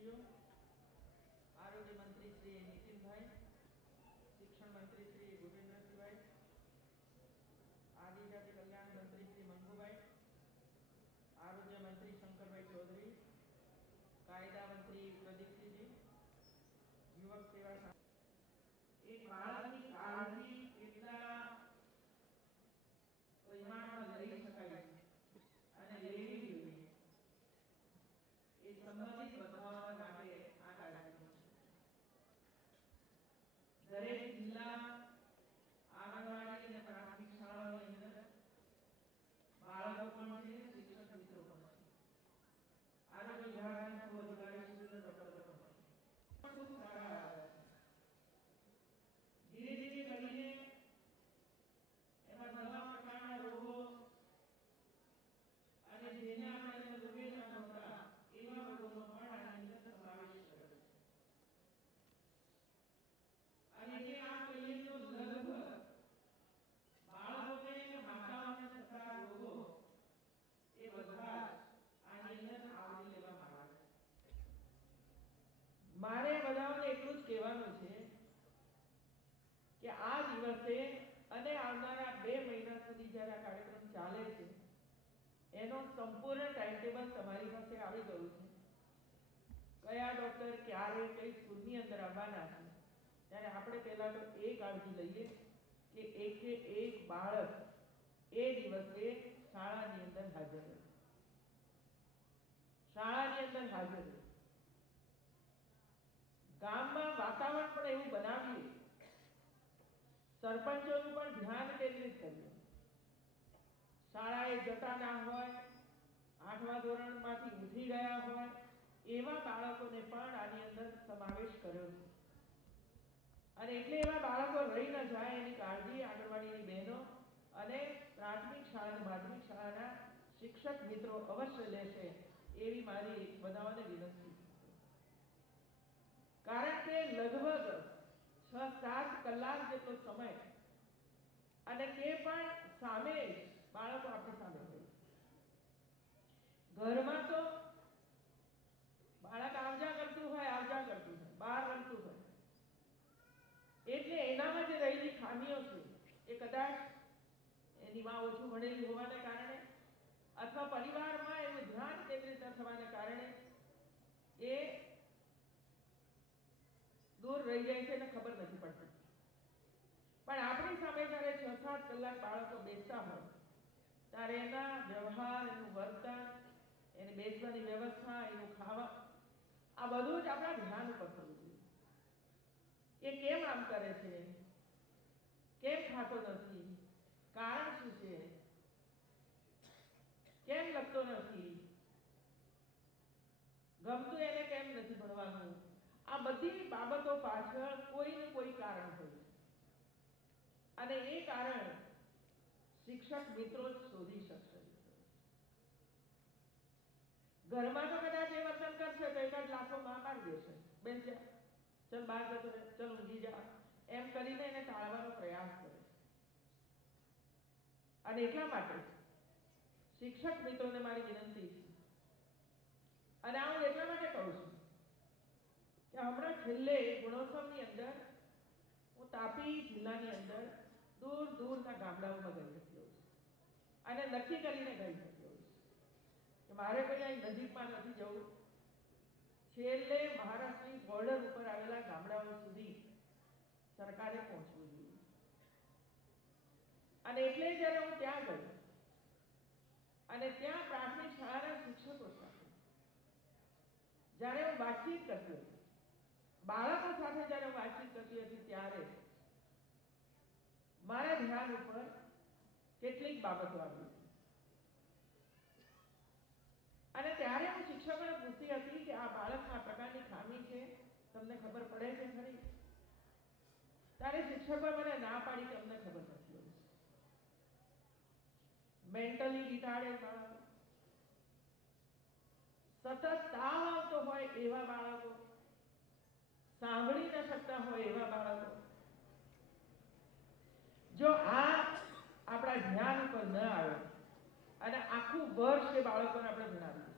મંત્રીશ્રીઓ, આરોગ્ય મંત્રી શ્રી નીતિનભાઈ, શિક્ષણ મંત્રી શ્રી ભૂપેન્દ્રસિંહભાઈ, આદિજાતિ કલ્યાણ મંત્રી શ્રી મંગુભાઈ, આરોગ્ય મંત્રી શંકરભાઈ ચૌધરી, કાયદા મંત્રી પ્રદીપસિંહજી, યુવક સેવા એક બાળકની કાળજી કેટલા પરિમાણમાં લઈ શકાય અને લેવી જોઈએ એ સંબંધિત બતાવવા માટે આ કાર્યક્રમ છે। દરેક જિલ્લા આંગણવાડી અને પ્રાથમિક શાળાઓની અંદર બાળકો પણ છે, શિક્ષક મિત્રો પણ છે, આરોગ્ય વિભાગના સૌ અધિકારી શ્રી ડોક્ટર પણ ખૂબ સારા આવ્યા છે। ધીરે ધીરે કરીને એમાં નવા પ્રકારના રોગો અને જેને આપણે રોગેના નહોતા એવા રોગોનો પણ આની અંદર સમાવેશ કર્યો છે। અને જે આ કહીએ તો લગભગ બાળકોને અને માતાઓને થતા રોગો એ બધા આની અંદર આવરી લેવામાં આવે છે। મારે બધાને એટલું જ કહેવાનું છે કે આ દિવસે અને આવનારા 2 મહિના સુધી જ્યારે આ કાર્યક્રમ ચાલે છે એનો સંપૂર્ણ ટાઈમ ટેબલ તમારી પાસે આવી ગયું છે। કયા ડોક્ટર ક્યારે કઈ સ્કૂલની અંદર આવવાના છે ત્યારે આપણે પહેલા તો એ કાળજી લઈએ કે એક બાળક એ દિવસે શાળાની અંદર હાજર રહે, શાળાની અંદર હાજર રહે। ગામમાં વાતાવરણ પણ એવું બનાવીએ, સરપંચોનું પણ ધ્યાન કેન્દ્રિત કરીએ। શાળાએ જતા ના હોય, 8મા ધોરણમાંથી ઉઠી ગયા હોય એવા બાળકોને પણ આની અંદર સમાવેશ કર્યો છે અને એટલે એવા બાળકો રહી ન જાય એની કાળજી આંગણવાડીની બહેનો અને પ્રાથમિક શાળા અને માધ્યમિક શાળાના શિક્ષક મિત્રો અવશ્ય લેશે એવી મારી બધાને વિનંતી। કારણ કે લગભગ 6-7 કલાક જેટલો સમય અને તે પણ સામે બાળકો આપણી સામે હોય। ઘરમાં તો બાળક આવજા કરતું હોય, બહાર રમતું હોય, એટલે એનામાં જે રહેલી ખામીઓ છે એ કદાચ એની માં ઓછું ભણેલી હોવાને કારણે અથવા પરિવારમાં એનું ધ્યાન કેન્દ્રિત ન થવાને કારણે એ દૂર રહી જાય છે અને ખબર નથી પડતી। પણ આપણી સામે જ્યારે 6-7 કલાક બાળકો બેસતા હોય ત્યારે એના વ્યવહાર, એનું વર્તન, એની બેસવાની વ્યવસ્થા, એનું ખાવા, આ બધું જ આપણા ધ્યાન ઉપર થવું જોઈએ। એ કેમ આમ કરે છે, કેમ ખાતો નથી, કારણ શું છે, કેમ લખતો નથી, ગમતું એને કેમ નથી ભણવાનું, આ બધી બાબતો પાછળ કોઈ ને કોઈ કારણ હોય અને એ કારણ શિક્ષક મિત્રો જ શોધી શકશે। ઘરમાં તો કદાચ એ વર્તન કરશે તો એક જ લાખો માં મારી દેશે, બેન જા, ચલ બહાર જતો રહે, ચલ ઊંઘી જા, એમ કરીને એને ટાળવાનો પ્રયાસ કરે। અને એટલા માટે શિક્ષક મિત્રોને મારી વિનંતી છે અને આ હું એટલા માટે કહું છું કે હમણાં છેલ્લે ગુણોત્સવની અંદર હું તાપી જિલ્લાની અંદર દૂર દૂરના ગામડાઓમાં ગઈ હતી અને નક્કી કરીને ગઈ હતી કે મારે કોઈ અહીં નજીકમાં નથી જવું, છેલ્લે મહારાષ્ટ્રની બોર્ડર ઉપર આવેલા ગામડાઓ સુધી સરકારે પહોંચવું જોઈએ। અને એટલે જ્યારે હું ત્યાં ગઈ અને ત્યાં પ્રાથમિક શાળાના શિક્ષકો સાથે જ્યારે હું વાતચીત કરતી હતી, બાળકો સાથે જ્યારે હું વાતચીત કરતી હતી ત્યારે મારા ધ્યાન ઉપર કેટલીક બાબતો આવી હતી અને ત્યારે હું શિક્ષકોને પૂછતી હતી કે આ બાળકમાં આ પ્રકારની ખામી છે, તમને ખબર પડે છે ખરી? ત્યારે શિક્ષકોએ મને ના પાડી કે અમને ખબર નથી હોતી। મેન્ટલી રિટાર્ડેડ બાળકો, સતત તાવ આવતો હોય એવા બાળકો, સાંભળી ન શકતા હોય એવા બાળકો, જો આ આપણા ધ્યાન ઉપર ન આવે અને આખું વર્ષ એ બાળકોને આપણે ભણાવીએ,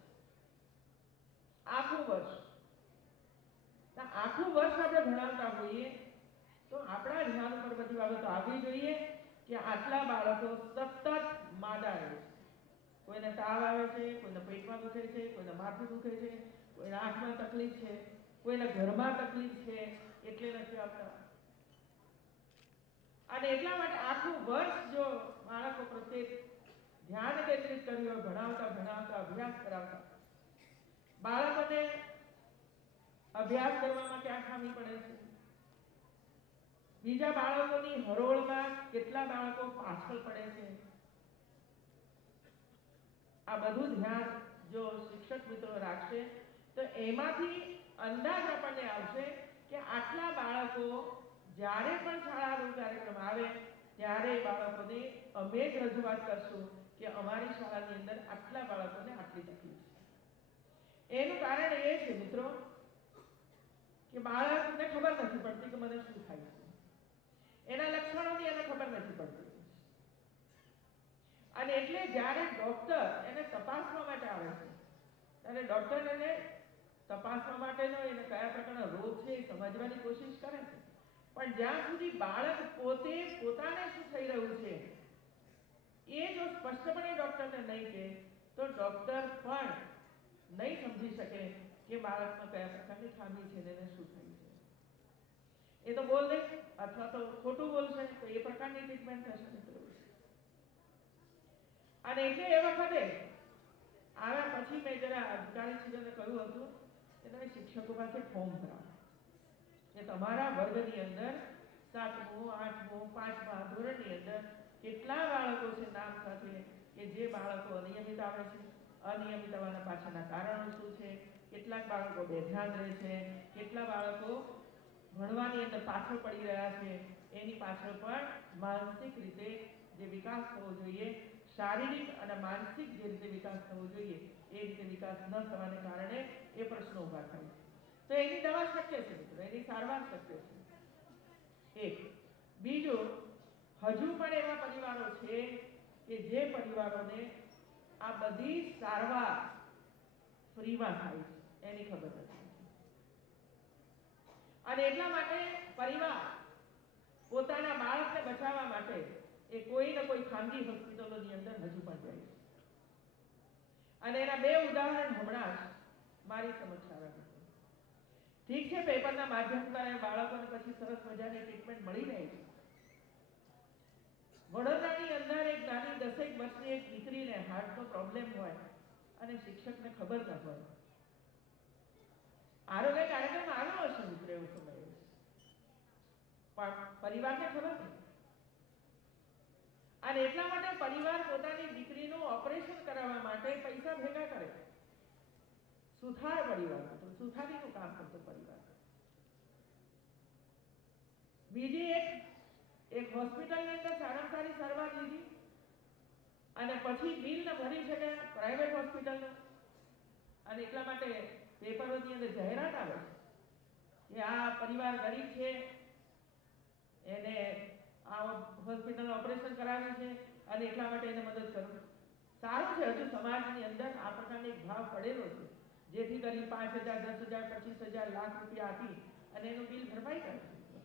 આખું વર્ષ આખું વર્ષ આપણે ભણાવતા હોઈએ તો આપણા ધ્યાન ઉપર બધી બાબતો આવવી જોઈએ કે આટલા બાળકો સતત માદા રહે છે. કોઈને તાવ આવે છે, કોઈને પેટમાં દુખે છે, કોઈને માથું દુખે છે, કોઈને આંખમાં તકલીફ છે, કોઈને ઘરમાં તકલીફ છે, એટલે નથી આવતા. અને એટલા માટે આખું વર્ષ જો બાળકો પ્રત્યે ધ્યાન કેન્દ્રિત કર્યું હોય, ભણાવતા ભણાવતા અભ્યાસ કરાવતા, બાળકોને અભ્યાસ કરવામાં ક્યાં ખામી પડે છે, બીજા બાળકોની હરોળમાં કેટલા બાળકો પાછળ પડે છે, આ બધું ધ્યાન જો શિક્ષક મિત્રો રાખશે તો એમાંથી અંદાજ આપણને આવશે કે આટલા બાળકો જ્યારે પણ શાળાનો કાર્યક્રમ આવે ત્યારે બાળકોને અમે જ રજૂઆત કરશું કે અમારી શાળાની અંદર આટલા બાળકોને આટલી તકલીફ છે. એનું કારણ એ છે મિત્રો કે બાળકને ખબર નથી પડતી કે મને શું થાય છે, એના લક્ષણોની એને ખબર નથી પડતી. અને એટલે જ્યારે ડોક્ટર એને તપાસવા માટે આવે છે ત્યારે ડોક્ટર એને તપાસવા માટેનો એને કયા પ્રકારનો રોગ છે એ સમજવાની કોશિશ કરે છે, પણ જ્યાં સુધી બાળક પોતે પોતાને શું થઈ રહ્યું છે એ જો સ્પષ્ટપણે ડોક્ટરને નહીં કહે તો ડોક્ટર પણ નહીં સમજી શકે કે બાળકમાં કયા પ્રકારની ખામી છે અને એને શું થયું છે. એ તો બોલ દે અથવા તો ખોટું બોલશે તો એ પ્રકારની ટ્રીટમેન્ટ થશે મિત્રો. અને એટલે એ વખતે આવ્યા પછી મેં જરા અધિકારીશ્રીઓને કહ્યું હતું કે તમે શિક્ષકો પાસે ફોર્મ કરાવો કે તમારા વર્ગની અંદર 7મું 8મું 5મા ધોરણની અંદર કેટલા બાળકો છે નામ સાથે કે જે બાળકો અનિયમિત આવે છે, અનિયમિત આવવાના પાછળના કારણો શું છે, કેટલાક બાળકો બેધ્યાન રહે છે, કેટલા બાળકો ભણવાની અંદર પાછળ પડી રહ્યા છે, એની પાછળ પણ માનસિક રીતે જે વિકાસ થવો જોઈએ, શારીરિક અને માનસિક જે રીતે વિકાસ થવો જોઈએ એ રીતે વિકાસ ન થવાને કારણે એ પ્રશ્નો ઊભા થાય છે. તો એની દવા શક્ય છે મિત્રો, એની સારવાર શક્ય છે. એક બીજું, હજુ પણ એવા પરિવારો છે કે જે પરિવારોને આ બધી સારવાર ફ્રીમાં થાય છે એની ખબર નથી. અને એટલા માટે પરિવાર પોતાના બાળકને બચાવવા માટે એ કોઈ ને કોઈ ખાનગી હોસ્પિટલોની અંદર હજુ પણ જાય છે. અને એના 2 ઉદાહરણ હમણાં જ મારી સમક્ષ આવ્યા હતા. ઠીક છે, પેપરના માધ્યમ દ્વારા બાળકોને પછી સરસ મજાની ટ્રીટમેન્ટ મળી રહે છે. વડોદરાની અંદર એક નાની 10 વર્ષની એક દીકરીને હાર્ટનો પ્રોબ્લેમ હોય અને શિક્ષકને ખબર ન હોય. આરોગ્ય કાર્યક્રમ આવ્યો હશે મિત્રો એવો સમય, પણ પરિવારને ખબર નહીં. અને એટલા માટે પરિવાર પોતાની દીકરીનું ઓપરેશન કરાવવા માટે પૈસા ભેગા કરે. સુથાર પરિવાર હતો, સુથારીનું કામ કરતો પરિવાર. બીજી એક હોસ્પિટલની અંદર સારામાં સારી સારવાર લીધી અને પછી બિલ ન ભરી શકે પ્રાઇવેટ હોસ્પિટલનું. અને એટલા માટે પેપરોની અંદર જાહેરાત આવે કે આ પરિવાર ગરીબ છે, એને આ હોસ્પિટલનું ઓપરેશન કરાવ્યું છે અને એટલા માટે એને મદદ કરો. સારું છે, હજુ સમાજની અંદર આ પ્રકારનો એક ભાવ પડેલો છે જેથી કરી 5,000, 10,000, 25,000, લાખ રૂપિયા આપી અને એનું બિલ ભરપાઈ કરે છે.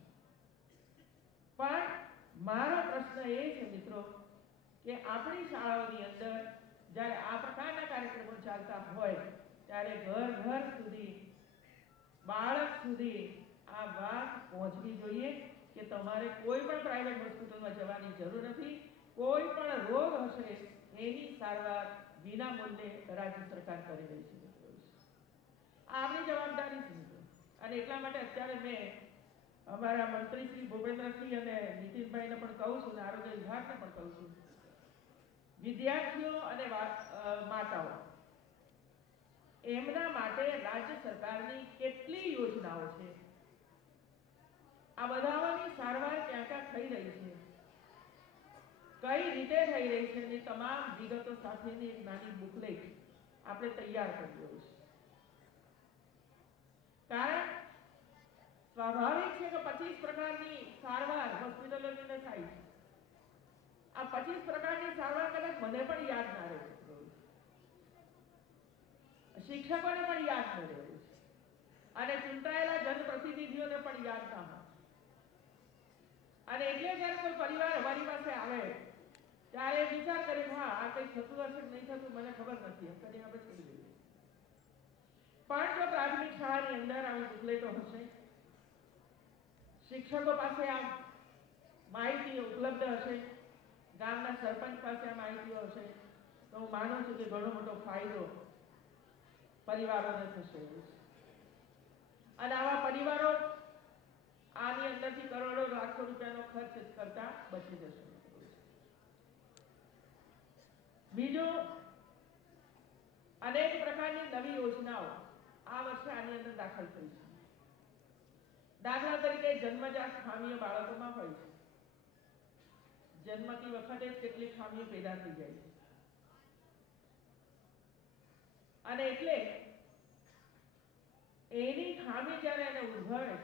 પણ મારો પ્રશ્ન એ છે મિત્રો કે આપણી શાળાઓની અંદર જ્યારે આ પ્રકારના કાર્યક્રમો ચાલતા હોય ત્યારે ઘર ઘર સુધી, બાળક સુધી આ વાત પહોંચવી જોઈએ કે તમારે કોઈ પણ પ્રાઇવેટ હોસ્પિટલમાં જવાની જરૂર નથી. કોઈ પણ રોગ હશે એની સારવાર વિના મૂલ્યે રાજ્ય સરકાર કરી રહી છે. આપણી જવાબદારી છે. અને એટલા માટે અત્યારે મેં અમારા મંત્રી શ્રી ભૂપેન્દ્રસિંહ અને નીતિનભાઈને પણ કહું છું અને આરોગ્ય વિભાગને પણ કહું છું, વિદ્યાર્થીઓ અને માતાઓ એમના માટે રાજ્ય સરકારની કેટલી યોજનાઓ છે, આ બધાની સારવાર ક્યાં ક્યાં થઈ રહી છે, કઈ રીતે થઈ રહી છે, એની તમામ વિગતો સાથેની એક નાની બુકલેટ આપણે તૈયાર કરી હોય છે. કારણ સ્વાભાવિક છે કે 25 પ્રકારની સારવાર હોસ્પિટલોની અંદર થાય છે. આ 25 પ્રકારની સારવાર કદાચ મને પણ યાદ ના રહે, શિક્ષકોને પણ યાદ ન રહે, અને ચૂંટાયેલા જનપ્રતિનિધિઓને પણ યાદ ના હોય. અને એટલે જ્યારે કોઈ પરિવાર અમારી પાસે આવે ત્યારે વિચાર કરે હા આ કંઈ થતું હશે કે નહીં થતું મને ખબર નથી એમ કરીને આપણે છોડી દઈએ. પણ જો પ્રાથમિક શાળાની અંદર આવી બુકલેટો હશે, શિક્ષકો પાસે આ માહિતી ઉપલબ્ધ હશે, ગામના સરપંચ પાસે આ માહિતીઓ હશે, તો હું માનું છું કે ઘણો મોટો ફાયદો પરિવારોને થશે. અને આવા પરિવારો આની અંદરથી કરોડો લાખો રૂપિયાનો ખર્ચ કરતા બચી જશે. બીજું, અનેક પ્રકારની નવી યોજનાઓ આ વર્ષે આની અંદર દાખલ થઈ છે. દાખલા તરીકે જન્મજાત ખામીઓ બાળકોમાં હોય છે. જન્મતી વખતે જ કેટલી ખામીઓ પેદા થઈ જાય છે. અને એટલે એની ખામી જ્યારે એને ઉદ્ભવે છે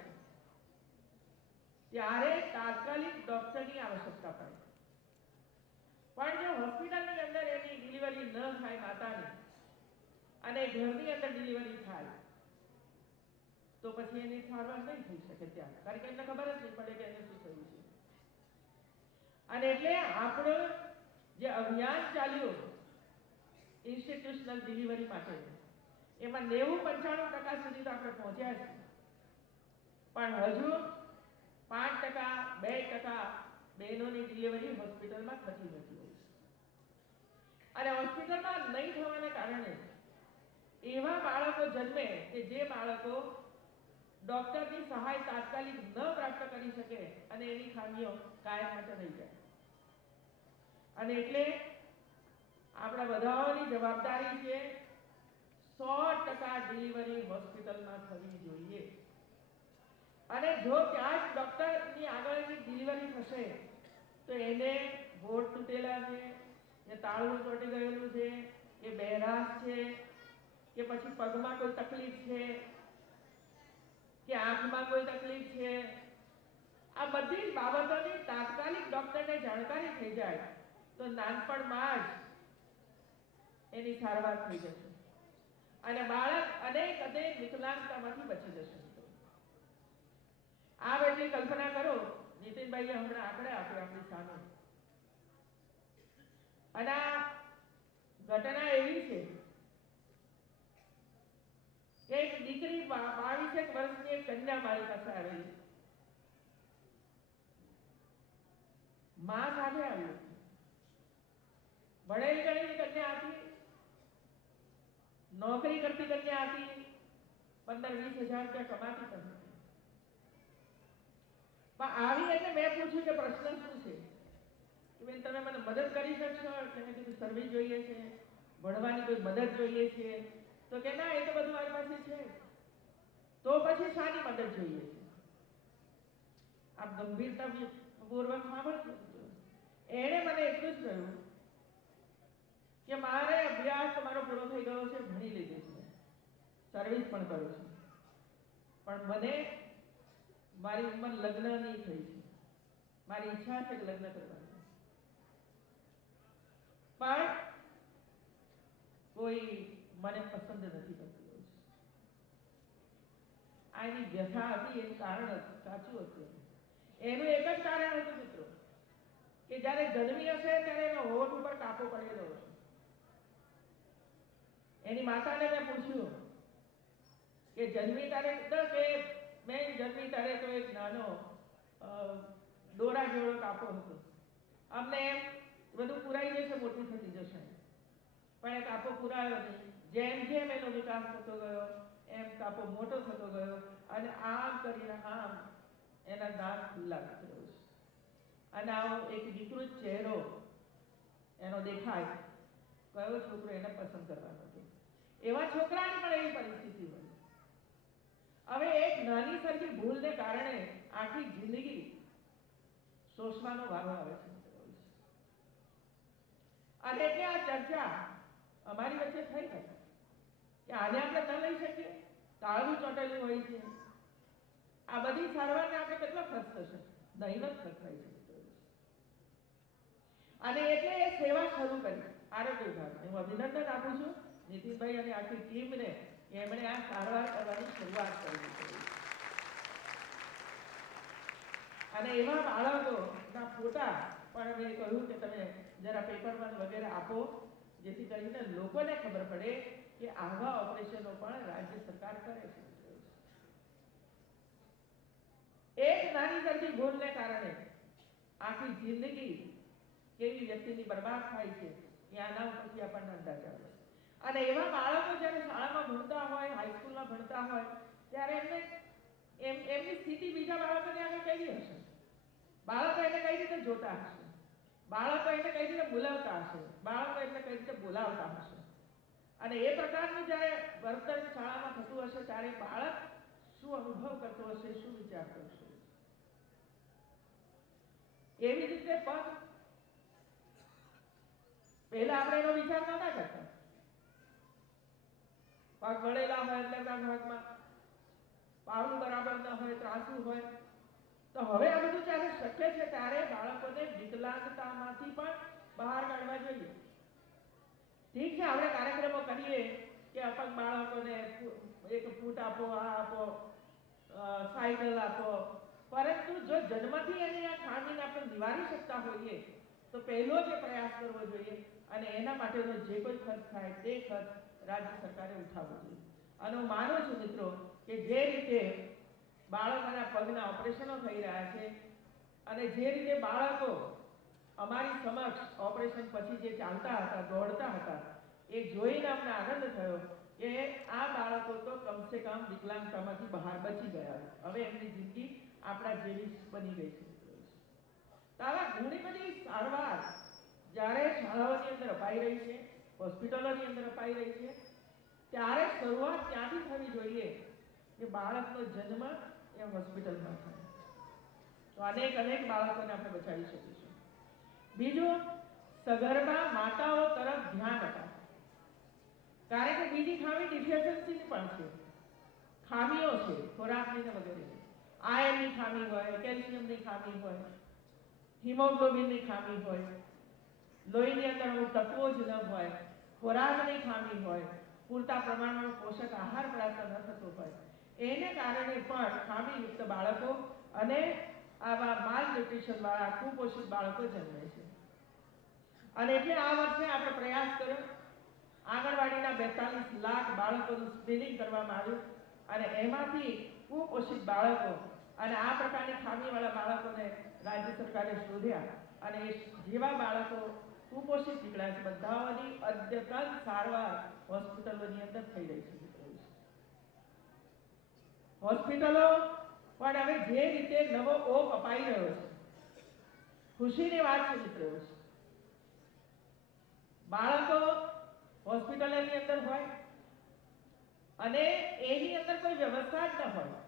ત્યારે તાત્કાલિક ડોક્ટરની આવશ્યકતા પડે. પણ જો હોસ્પિટલની અંદર એની ડિલિવરી ન થાય માતાની અને ઘરની અંદર ડિલિવરી થાય તો પછી એની સારવાર નહીં થઈ શકે ત્યાં, કારણ કે એમને ખબર જ નહીં પડે કે એને શું થયું છે. અને એટલે આપણો જે અભિયાન ચાલ્યું ઇન્સ્ટિટ્યુશનલ ડિલિવરી માટે, એમાં 90-95% સુધી તો આપણે પહોંચ્યા છે. પણ હજુ 5%, 2% બહેનોની ડિલિવરી હોસ્પિટલમાં થતી નથી. અને હોસ્પિટલમાં નહીં થવાને કારણે એવા બાળકો જન્મે કે જે બાળકો ડોક્ટરની સહાય તાત્કાલિક ન પ્રાપ્ત કરી શકે અને એની ખામીઓ કાયમ માટે રહી જાય. અને એટલે આપણા બધાઓની જવાબદારી છે 100% ડિલિવરી હોસ્પિટલમાં થવી જોઈએ. અને જો ત્યાં જ ડોક્ટરની આગળની ડિલિવરી થશે તો એને ગોળ તૂટેલા છે, એ તાળું ચોંટી ગયેલું છે, એ બહેરાશ છે, કે પછી પગમાં કોઈ તકલીફ છે, કે આંખમાં કોઈ તકલીફ છે, આ બધી જ બાબતોની તાત્કાલિક ડોક્ટરને જાણકારી થઈ જાય તો નાનપણમાં જ એની સારવાર થઈ જશે અને બાળક અનેક વિકલાંગતામાંથી બચી જશે. આ એટલી કલ્પના કરો, નીતિનભાઈએ હમણાં આંકડા આપ્યા આપણી સામે, અને આ ઘટના એવી છે કે એક દીકરી 22 વર્ષની એક કન્યા મારી પાસે આવેલી, માં સાથે આવી, ભણેલી ગણેલી કન્યા હતી, નોકરી કરતી કન્યા હતી, 15-20 હજાર રૂપિયા કમાતી પણ હતી. પણ આવી એટલે મેં પૂછ્યું કે પ્રશ્ન શું છે, કે બેન તમે મને મદદ કરી શકશો? એટલે મેં કીધું સર્વિસ જોઈએ છે, ભણવાની કોઈ મદદ જોઈએ છે. તો કે ના, એ તો બધું મારી પાસે છે. તો પછી શાની મદદ જોઈએ છે? આપ ગંભીરતા પૂર્વક સાંભળજો. એણે મને એટલું જ કહ્યું કે મારે અભ્યાસ મારો પૂરો થઈ ગયો છે, ભણી લીધું છે, સર્વિસ પણ કરું છું, પણ મને મારી ઉંમર લગ્નની થઈ છે, મારી ઈચ્છા છે કે લગ્ન કરવાની, પણ કોઈ મને પસંદ નથી કરતું. આ એની વ્યથા હતી, એનું કારણ સાચું હતું. એનું એક જ કારણ હતું મિત્રો, કે જ્યારે જન્મી હશે ત્યારે એનો હોઠ ઉપર કાપો પડેલો હશે. એની માતાને મેં પૂછ્યું કે જન્મી તારે કે મેં જન્મી ત્યારે તો એક નાનો દોરા જેવો કાપો હતો, અમને એમ બધું પુરાઈ જશે, મોટી થતી જશે, પણ એ કાપો પુરાયો નહીં. જેમ જેમ એનો વિકાસ થતો ગયો એમ કાપો મોટો થતો ગયો અને આમ કરીને આમ એના દાંત ખુલ્લા થતો ગયો અને આવો એક વિકૃત ચહેરો એનો દેખાય. કયો છોકરો એને પસંદ કરવાનો હતો? એવા છોકરાની પણ એવી પરિસ્થિતિ હોય. હવે એક નાની સરખી ભૂલને કારણે આખી જિંદગી શોષવાનો વારો આવે છે. અને એટલે આ ચર્ચા અમારી વચ્ચે થઈ હતી કે આને આપણે ન લઈ શકીએ, તાળું ચોંટેલું હોય છે, આ બધી સારવારને આપણે કેટલો ખર્ચ થશે? નહીવત ખર્ચ થાય છે. અને એટલે એ સેવા શરૂ કરી આરોગ્ય વિભાગને. હું અભિનંદન આપું છું નીતિનભાઈ અને આખી ટીમને એમણે આ સારવાર કરવાની શરૂઆત કરવી પડી. અને એવા બાળકોના ફોટા પણ મેં કહ્યું કે તમે જરા પેપરમાં વગેરે આપો, જેથી કરીને લોકોને ખબર પડે કે આવા ઓપરેશનો પણ રાજ્ય સરકાર કરે છે. એક નાની સરખી ભૂલને કારણે આખી જિંદગી કેવી વ્યક્તિની બરબાદ થાય છે એ આના ઉપરથી આપણને અંદાજ આવે. અને એવા બાળકો જ્યારે શાળામાં ભણતા હોય, હાઈસ્કૂલમાં ભણતા હોય, ત્યારે એમની સ્થિતિ બીજા બાળકોને આગળ કેવી હશે? બાળકો એને કઈ રીતે જોતા હશે? બાળકો એને કઈ રીતે બોલાવતા હશે? બાળકો એને કઈ રીતે બોલાવતા હશે? અને એ પ્રકારનું જ્યારે વર્તન શાળામાં થતું હશે ત્યારે બાળક શું અનુભવ કરતો હશે, શું વિચારતો હશે? એવી રીતે પણ પહેલા આપણે એનો વિચાર નહોતા કરતા. પગ વળેલા હોય અંદરના ભાગમાં, પાવલું બરાબર ન હોય, ત્રાસું હોય, તો હવે આ બધું જ્યારે શક્ય છે ત્યારે બાળકોને વિકલાંગતામાંથી પણ બહાર કાઢવા જોઈએ. ઠીક છે, આપણે કાર્યક્રમો કરીએ કે અપંગ બાળકોને એક ફૂટ આપો, આ આપો, સાયકલ આપો, પરંતુ જો જન્મથી એની આ ખામીને આપણે નિવારી શકતા હોઈએ તો પહેલો જ પ્રયાસ કરવો જોઈએ અને એના માટેનો જે કોઈ ખર્ચ થાય તે ખર્ચ રાજ્ય સરકારે ઉઠાવવો જોઈએ. અને હું માનું છું મિત્રો કે જે રીતે બાળકોના પગના ઓપરેશનો થઈ રહ્યા છે અને જે રીતે બાળકો અમારી સમક્ષ ઓપરેશન પછી જે ચાલતા હતા, દોડતા હતા, એ જોઈને અમને આનંદ થયો કે આ બાળકો તો કમસે કમ વિકલાંગતામાંથી બહાર બચી ગયા. હવે એમની જિંદગી આપણા જેવી બની ગઈ છે. તો આવા ઘણી બધી સારવાર જ્યારે શાળાઓની અંદર અપાઈ રહી છે, હોસ્પિટલોની અંદર અપાઈ રહી છે, ત્યારે શરૂઆત ત્યાંથી થવી જોઈએ કે બાળકનો જન્મ એ હોસ્પિટલમાં થાય. તો અનેક બાળકોને આપણે બચાવી શકીશું. બીજું, સગર્ભા માતાઓ તરફ ધ્યાન અપાય. કારણ કે બીજી ખામી ડિફિશિયન્સીની પણ છે, ખામીઓ છે ખોરાકની વગેરે. આયર્નની ખામી હોય, કેલ્શિયમની ખામી હોય, હિમોગ્લોબિનની ખામી હોય, લોહીની અંદર અમુક તત્વો જ ન હોય, ખોરાકની ખામી હોય, પૂરતા પ્રમાણમાં પોષક આહાર પ્રાપ્ત ન થતો હોય, એને કારણે પણ ખામીયુક્ત બાળકો અને આવા માલ ન્યુટ્રિશન વાળા કુપોષિત બાળકો જન્મે છે. અને એટલે આ વર્ષે આપણે પ્રયાસ કર્યો, આંગણવાડીના 42 લાખ બાળકોનું સ્ક્રીનિંગ કરવામાં આવ્યું અને એમાંથી કુપોષિત બાળકો અને આ પ્રકારની ખામીવાળા બાળકોને રાજ્ય સરકારે શોધ્યા અને એ જેવા બાળકો કુપોષિત નીકળ્યા છે બધાની અદ્યતન સારવાર હોસ્પિટલોની અંદર થઈ રહી છે. હોસ્પિટલો પણ હવે જે રીતે નવો ઓપ અપાઈ રહ્યો છે, ખુશીની વાત છે મિત્રો. બાળકો હોસ્પિટલોની અંદર હોય અને એની અંદર કોઈ વ્યવસ્થા જ ન હોય,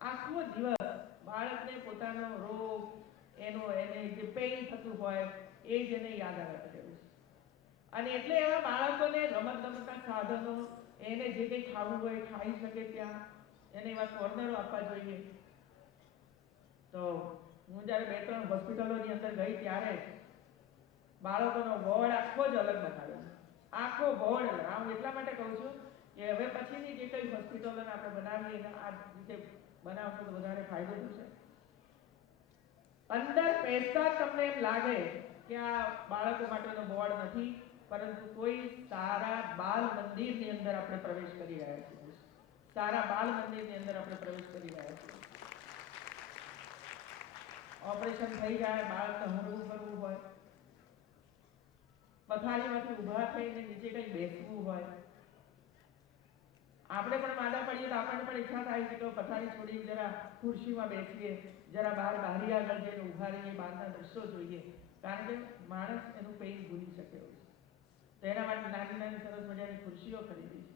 આખો દિવસ બાળકને પોતાનો રોગ, એને જે પેઇન થતું હોય એ જ એને યાદ આવ્યા કરે છે. અને એટલે એવા બાળકોને રમતગમતના સાધનો, એને જે કંઈ ખાવું હોય ખાઈ શકે ત્યાં એને એવા કોર્નરો આપવા જોઈએ. તો હું જ્યારે 2-3 હોસ્પિટલોની અંદર ગઈ ત્યારે બાળકોનો વોર્ડ આખો જ અલગ બનાવ્યો, આખો વોર્ડ. હું એટલા માટે કહું છું કે હવે પછીની જે કંઈ હોસ્પિટલોને આપણે બનાવીએ એને આ રીતે બનાવશો તો વધારે ફાયદો થશે. અંદર બેસતા તમને એમ લાગે કે આ બાળકો માટેનો બોર્ડ નથી, પરંતુ કોઈ સારા બાલ મંદિરની અંદર આપણે પ્રવેશ કરી રહ્યા છીએ. સારા બાલ મંદિરની અંદર આપણે પ્રવેશ કરી રહ્યા છીએ. ઓપરેશન થઈ જાય, બાળકને હરવું ફરવું હોય, પથારીમાંથી ઊભા થઈને નીચે કંઈ બેસવું હોય, આપણે પણ માંદા પડીએ તો આપણને પણ ઈચ્છા થાય છે કે પથારી છોડી જરા ખુરશીમાં બેસીએ, જરા બારી આગળ જઈને ઊભા રહીએ, બહારના દ્રશ્યો જોઈએ, કારણ કે માણસ એનું પેઇન ભૂલી શકે છે. તો એના માટે નાની નાની સરસ મજાની ખુરશીઓ ખરીદી છે,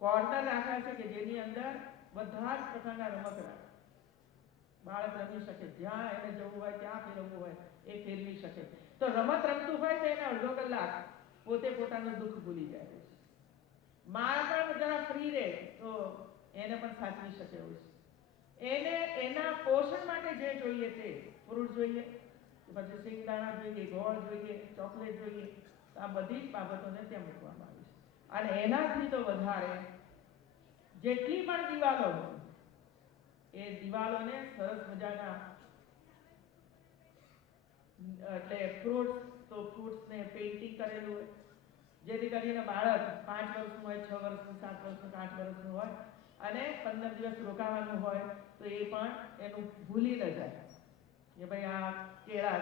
કોર્નર રાખ્યા છે કે જેની અંદર બધા જ પ્રકારના રમકડા બાળક રમી શકે, જ્યાં એને જવું હોય ત્યાં ફેરવવું હોય એ ફેરવી શકે. તો રમત રમતું હોય તો એને અડધો કલાક પોતે પોતાનું દુઃખ ભૂલી જાય છે. માં પણ જરા ફ્રી રહે તો એને પણ સાચવી શકે એવું છે. એને એના પોષણ માટે જે જોઈએ તે ફ્રૂટ જોઈએ, પછી સિંગદાણા જોઈએ, ગોળ જોઈએ, ચોકલેટ જોઈએ, આ બધી જ બાબતોને ત્યાં મૂકવામાં આવી છે. અને એનાથી તો વધારે જેટલી પણ દિવાલો હોય એ દિવાલોને સરસ મજાના એટલે ફ્રૂટ્સને પેઇન્ટિંગ કરેલું હોય, જેથી કરીને બાળક 5 વર્ષનું હોય, 6 વર્ષનું, 7 વર્ષનું, 8 વર્ષનું હોય અને 15 દિવસ રોકાવાનું હોય તો એ પણ એનું ભૂલી ન જાય કે ભાઈ આ કેળા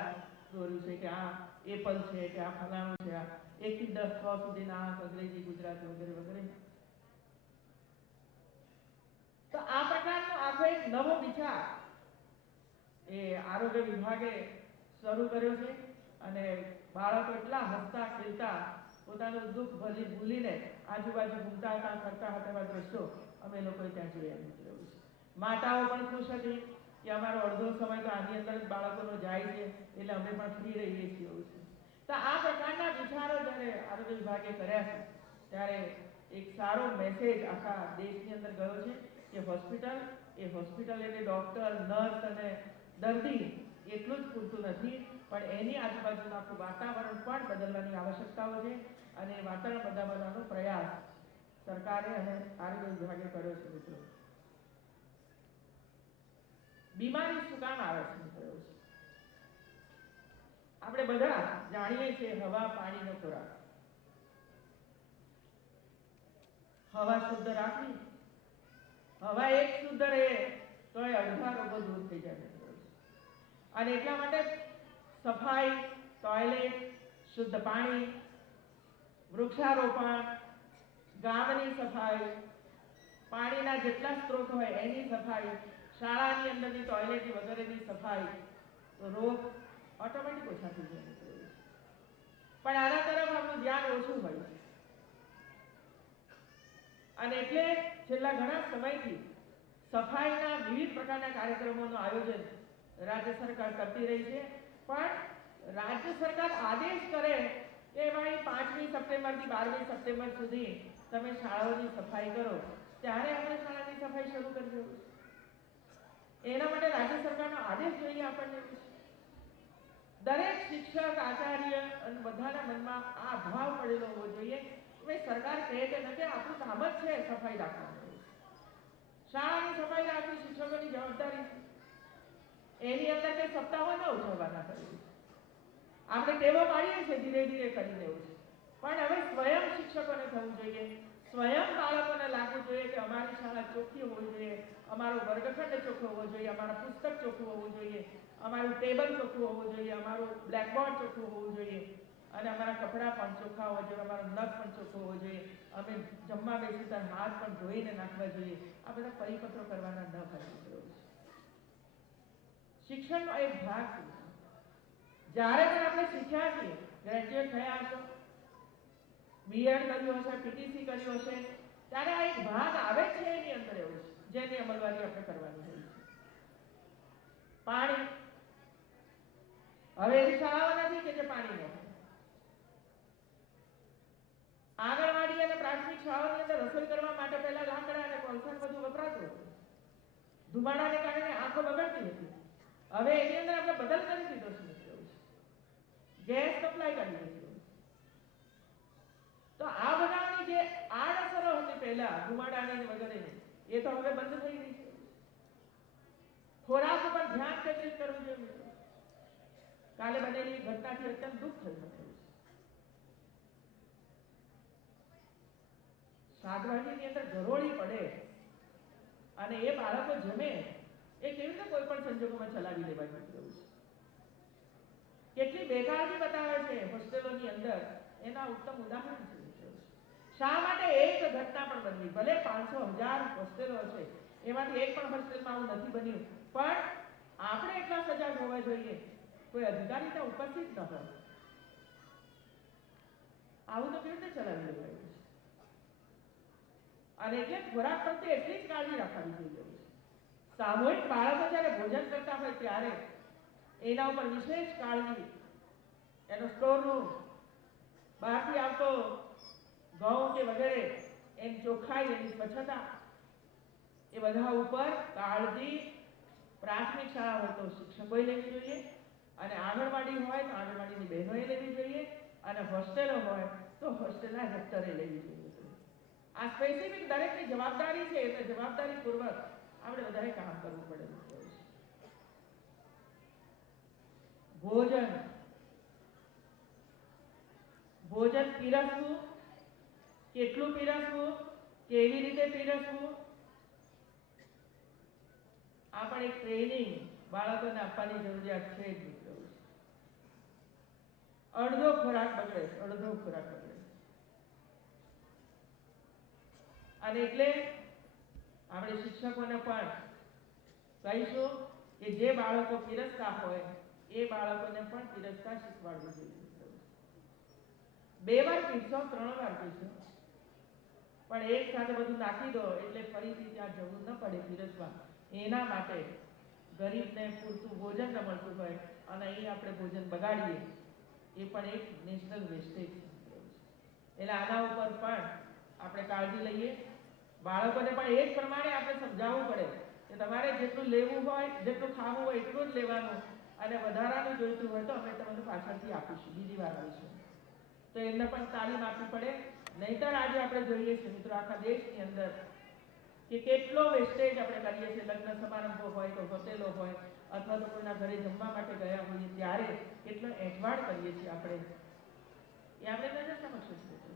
દોર્યું છે કે આ એપલ છે કે આ ફલાણું છે, આ 1 થી 10 6 સુધીના અંગ્રેજી, ગુજરાતી વગેરે વગેરે. તો આ પ્રકારનો આખો એક નવો વિચાર એ આરોગ્ય વિભાગે શરૂ કર્યો છે અને બાળકો એટલા હસતા ખેલતા પોતાનું દુઃખ ભૂલીને આજુબાજુ ઘૂમતા હતા, ફરતા હતા એવા દ્રશ્યો અમે લોકોએ ત્યાં જોયા નીકળ્યું છે. માતાઓ પણ ખુશ હતી કે અમારો અડધો સમય તો આની અંદર જ બાળકોનો જાય છે એટલે અમે પણ ફ્રી રહીએ છીએ એવું છે. તો આ પ્રકારના વિચારો જ્યારે આરોગ્ય વિભાગે કર્યા છે ત્યારે એક સારો મેસેજ આખા દેશની અંદર ગયો છે કે હોસ્પિટલ એટલે ડોક્ટર, નર્સ અને દર્દી એટલું જ પૂરતું નથી, પણ એની આજુબાજુનું આખું વાતાવરણ પણ બદલવાની આવશ્યકતાઓ છે અને એ વાતાવરણ બદલવાનો પ્રયાસ સરકારે અને આરોગ્ય વિભાગે કર્યો છે. મિત્રો, બીમારી શું કામ આવે છે? મિત્રો, આપણે બધા જાણીએ છીએ હવા, પાણીનો ખોરાક. હવા શુદ્ધ રાખવી, હવા એક શુદ્ધ રહે તો એ અડધા રોગો દૂર થઈ જાય. અને એટલા માટે સફાઈ, ટોયલેટ, શુદ્ધ પાણી, વૃક્ષારોપણ, ગામની સફાઈ, પાણીના જેટલા સ્ત્રોત હોય એની સફાઈ, શાળાની અંદરની ટોયલેટ વગેરેની સફાઈ, તો રોગ ઓટોમેટિક ઓછા થઈ જાય. પણ આના તરફ આપણું ધ્યાન ઓછું હોય અને એટલે છેલ્લા ઘણા સમયથી સફાઈના વિવિધ પ્રકારના કાર્યક્રમોનું આયોજન રાજ્ય સરકાર કરતી રહી છે. પણ રાજ્ય સરકાર આદેશ કરે કે ભાઈ 5મી સપ્ટેમ્બરથી 12મી સપ્ટેમ્બર સુધી તમે શાળાઓની સફાઈ કરો, ત્યારે આપણે શાળાની સફાઈ શરૂ કરી દેવું. એના માટે રાજ્ય સરકારનો આદેશ જોઈએ આપણને. દરેક શિક્ષક, આચાર્ય અને બધાના મનમાં આ ભાવ પડેલો હોવો જોઈએ કે સરકાર કહે કે નથી, આપણું કામ જ છે સફાઈ રાખવાનું. શાળાની સફાઈ રાખવી શિક્ષકોની જવાબદારી છે. એની અંદર કઈ સપ્તાહો ન ઉજવવાના કરીએ. આપણે ટેવો પાડીએ છીએ ધીરે ધીરે કરી દેવું છે, પણ હવે સ્વયં શિક્ષકોને થવું જોઈએ, સ્વયં બાળકોને લાગવું જોઈએ કે અમારી શાળા ચોખ્ખી હોવી જોઈએ, અમારો વર્ગખંડ ચોખ્ખો હોવો જોઈએ, અમારું પુસ્તક ચોખ્ખું હોવું જોઈએ, અમારું ટેબલ ચોખ્ખું હોવું જોઈએ, અમારું બ્લેકબોર્ડ ચોખ્ખું હોવું જોઈએ અને અમારા કપડાં પણ ચોખ્ખા હોવા જોઈએ, અમારો નખ પણ ચોખ્ખો હોવો જોઈએ, અમે જમવા બેસી ત્યારે હાથ પણ ધોઈને નાખવા જોઈએ. આ બધા પરિપત્રો કરવાના ન કરવી જોઈએ. શિક્ષણનો એક ભાગ છે. જ્યારે પણ આપણે શીખ્યા છીએ, ગ્રેજ્યુએટ થયા હશો, બીએડ કર્યું હશે, પીટીસી કર્યું હશે, ત્યારે આ એક ભાગ આવે છે એની અંદર એવું છે જેની અમલવારી આપણે કરવાની હોય છે. પાણી, હવે એવી શાળાઓ નથી કે જે પાણી ન હોય. આંગણવાડી અને પ્રાથમિક શાળાઓની અંદર રસોઈ કરવા માટે પહેલા લાકડા અને કોલસા બધું વપરાતું હતું. ધુમાડાને કારણે આંખો બગડતી હતી. હવે એની અંદર આપણે બદલ કરી દીધો છે. ગેસ સપ્લાય કરી દીધો. તો આ બનાવની જે આડઅસરો હતી પહેલા ધુમાડાની વગેરેની, એ તો હવે બંધ થઈ ગઈ છે. ખોરાક ઉપર ધ્યાન કેન્દ્રિત કરવું જોઈએ. કાલે બનેલી ઘટનાથી અત્યંત દુઃખ થયું હતું. શાકભાજીની અંદર ગરોળી પડે અને એ બાળકો જમે, એ કેવી રીતે કોઈ પણ સંજોગોમાં ચલાવી લેવાય છે. કેટલી બેકારી બતાવે છે હોસ્ટેલોની અંદર, એના ઉત્તમ ઉદાહરણ છે. શા માટે એક ઘટના પણ બનવી, ભલે 500,000 હોસ્ટેલો છે, એમાંથી એક પણ હોસ્ટેલમાં આવું નથી બન્યું, પણ આપણે એટલા સજાગ હોવા જોઈએ, કોઈ અધિકારી ત્યાં ઉપસ્થિત ન હોય. આવું તો કેવી રીતે ચલાવી લેવાય છે. અને એટલે ખોરાક પ્રત્યે એટલી જ કાળજી રાખવાની જોઈએ. સામૂહિક બાળકો જ્યારે ભોજન કરતા હોય ત્યારે એના ઉપર વિશેષ કાળજી, એનો સ્ટોર રૂમ, બહારથી આવતો ઘઉં કે વગેરે એની ચોખ્ખાઈ, એની સ્વચ્છતા, એ બધા ઉપર કાળજી પ્રાથમિક શાળા હોય તો શિક્ષકોએ લેવી જોઈએ, અને આંગણવાડી હોય તો આંગણવાડીની બહેનોએ લેવી જોઈએ, અને હોસ્ટેલો હોય તો હોસ્ટેલના રેક્ટરે લેવી જોઈએ. આ સ્પેસિફિક દરેકની જવાબદારી છે, એટલે જવાબદારીપૂર્વક આપણે બધાએ કામ કરવું પડે. ભોજન પીરસવું, કેટલું પીરસવું, કેવી રીતે પીરસવું, આ પણ એક ટ્રેનિંગ બાળકોને આપવાની જરૂરિયાત છે જ મિત્રો. અડધો ખોરાક બગડે. અને એટલે આપણે શિક્ષકોને પણ કહીશું કે જે બાળકો પીરસતા હોય એ બાળકોને પણ પીરસતા શીખવાડવું જોઈએ. 2 વાર પીરસો, 3 વાર પીરસો, પણ એક સાથે બધું નાખી દો એટલે ફરીથી ત્યાં જવું ન પડે પીરસવા. એના માટે ગરીબને પૂરતું ભોજન ન મળતું હોય અને અહીં આપણે ભોજન બગાડીએ એ પણ એક નેશનલ વેસ્ટેજ છે. એટલે આના ઉપર પણ આપણે કાળજી લઈએ. બાળકોને પણ એ જ પ્રમાણે આપણે સમજાવવું પડે કે તમારે જેટલું લેવું હોય, જેટલું ખાવું હોય એટલું જ લેવાનું, અને વધારાનું જોઈતું હોય તો અમે તમને પાછળથી આપીશું, બીજી વાર આવીશું. તો એમને પણ તાલીમ આપવી પડે. નહીંતર આજે આપણે જોઈએ છીએ મિત્રો આખા દેશની અંદર કે કેટલો વેસ્ટેજ આપણે કરીએ છીએ. લગ્ન સમારંભો હોય તો હોટેલો હોય અથવા તો કોઈના ઘરે જમવા માટે ગયા હોઈએ ત્યારે કેટલો એઠવાડ કરીએ છીએ આપણે, એ આપણે નજર સમક્ષ છે.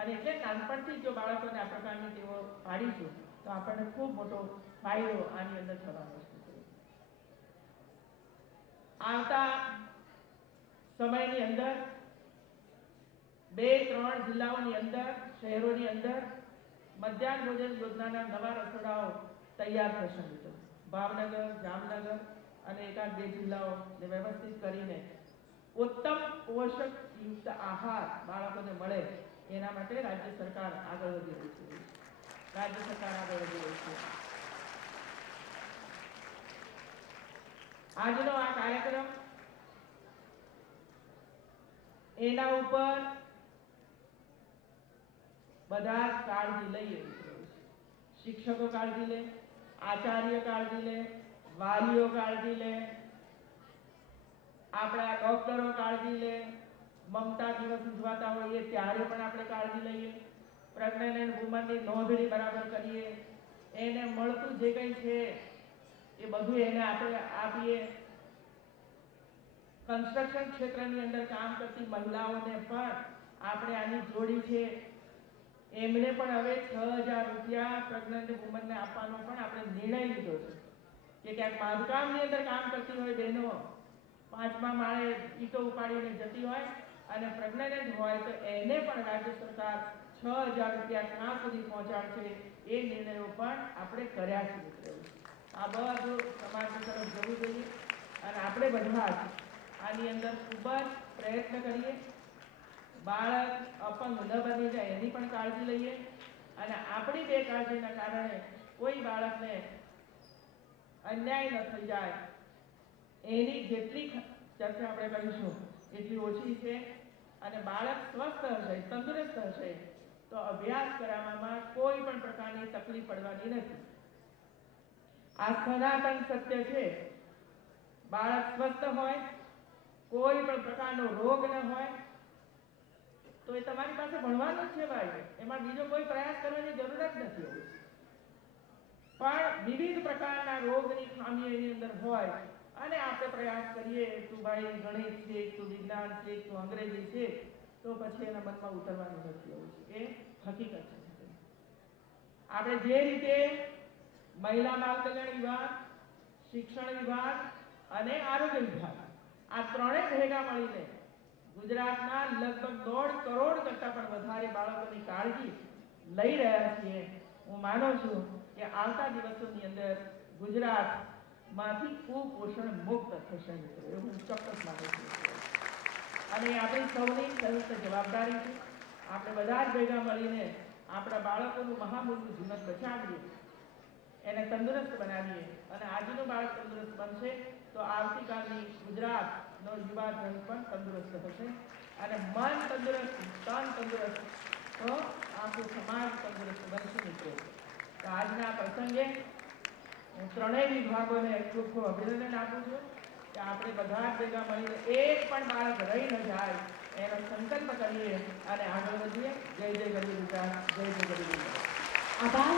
અને એટલે નાનપણથી જો બાળકોને આ પ્રકારની ટેવો પાડીશું તો આપણને ખૂબ મોટો ફાયદો આની અંદર થવાનો છે. આવતા સમયની અંદર 2-3 જિલ્લાઓની અંદર, શહેરોની અંદર મધ્યાહન ભોજન યોજનાના નવા રસોડાઓ તૈયાર થશે મિત્રો. ભાવનગર, જામનગર અને 1-2 જિલ્લાઓને વ્યવસ્થિત કરીને ઉત્તમ પોષકયુક્ત આહાર બાળકોને મળે એના માટે રાજ્ય સરકાર આગળ વધી રહી છે. આજનો આ કાર્યક્રમ એના ઉપર બધા જ કાળજી લઈએ. શિક્ષકો કાળજી લે, આચાર્ય કાળજી લે, વાલીઓ કાળજી લે, આપણા ડોક્ટરો કાળજી લે, મમતા દિવસ ઉજવાતા હોઈએ ત્યારે પણ આપણે કાળજી લઈએ, પ્રેગ્નન્ટ વુમનની નોંધણી બરાબર કરીએ, એને મળતું જે કંઈ છે એ બધું એને આપણે આપીએ. કન્સ્ટ્રક્શન ક્ષેત્રની અંદર કામ કરતી મહિલાઓને પણ આપણે આની જોડી છે, એમને પણ હવે 6,000 રૂપિયા પ્રેગ્નન્ટ વુમનને આપવાનો પણ આપણે નિર્ણય લીધો છે કે ક્યાંક બાંધકામની અંદર કામ કરતી હોય બહેનો 5મા માળે ઈંટો ઉપાડીને જતી હોય અને પ્રેગ્નન્ટ હોય તો એને પણ રાજ્ય સરકાર 6,000 રૂપિયા ક્યાં સુધી પહોંચાડશે એ નિર્ણયો પણ આપણે કર્યા છે મિત્રો. આ બધું સમાજ તરફ જવું જોઈએ અને આપણે બધા જ આની અંદર ખૂબ જ પ્રયત્ન કરીએ. બાળક અપંગ ન બની જાય એની પણ કાળજી લઈએ અને આપણી બેકાળજીના કારણે કોઈ બાળકને અન્યાય ન થઈ જાય એની જેટલી ચર્ચા આપણે કરીશું એટલી ઓછી છે. અને બાળક સ્વસ્થ હશે, તંદુરસ્ત હશે તો અભ્યાસ કરવામાં કોઈ પણ પ્રકારની તકલીફ પડવાની નથી. આ સનાતન સત્ય છે. બાળક સ્વસ્થ હોય, કોઈ પણ પ્રકારનો રોગ ન હોય તો એ તમારી પાસે ભણવાનું જ છે ભાઈ, એમાં બીજો કોઈ પ્રયાસ કરવાની જરૂર જ નથી. પણ વિવિધ પ્રકારના રોગની ખામી એની અંદર હોય અને આપણે પ્રયાસ કરીએ તું ભાઈ ગણિત છે, તું વિજ્ઞાન છે, તું અંગ્રેજી છે, તો પછી એના મનમાં ઉતરવાનું નથી. એ હકીકત છે. આપણે જે રીતે મહિલા બાળ કલ્યાણ વિભાગ, શિક્ષણ વિભાગ અને આરોગ્ય વિભાગ આ ત્રણેય ભેગા મળીને ગુજરાતના લગભગ 1.5 કરોડ કરતાં પણ વધારે બાળકોની કાળજી લઈ રહ્યા છીએ. હું માનું છું કે આવતા દિવસોની અંદર ગુજરાતમાંથી કુપોષણ મુક્ત થશે મિત્રો, એવું હું ચોક્કસ માનું છું. અને આપણી સૌની સંયુક્ત જવાબદારી છે. આપણે બધા જ ભેગા મળીને આપણા બાળકોનું મહામૂલ્ય જીવન બચાવીએ, એને તંદુરસ્ત બનાવીએ અને આજનું બાળક તંદુરસ્ત બનશે તો આવતીકાલની ગુજરાતનો યુવા ધન પણ તંદુરસ્ત થશે અને મન તંદુરસ્ત, તન તંદુરસ્ત તો આખું સમાજ તંદુરસ્ત બનશે મિત્રો. તો આજના પ્રસંગે હું ત્રણેય વિભાગોને ખૂબ ખૂબ અભિનંદન આપું છું કે આપણે બધા જ ભેગા મળીને એક પણ બાળક રહી ન જાય એનો સંકલ્પ કરીએ અને આગળ વધીએ. જય જય ગરીબ ગુજરાત, જય જય ગરીબ ગુજરાત. આભાર.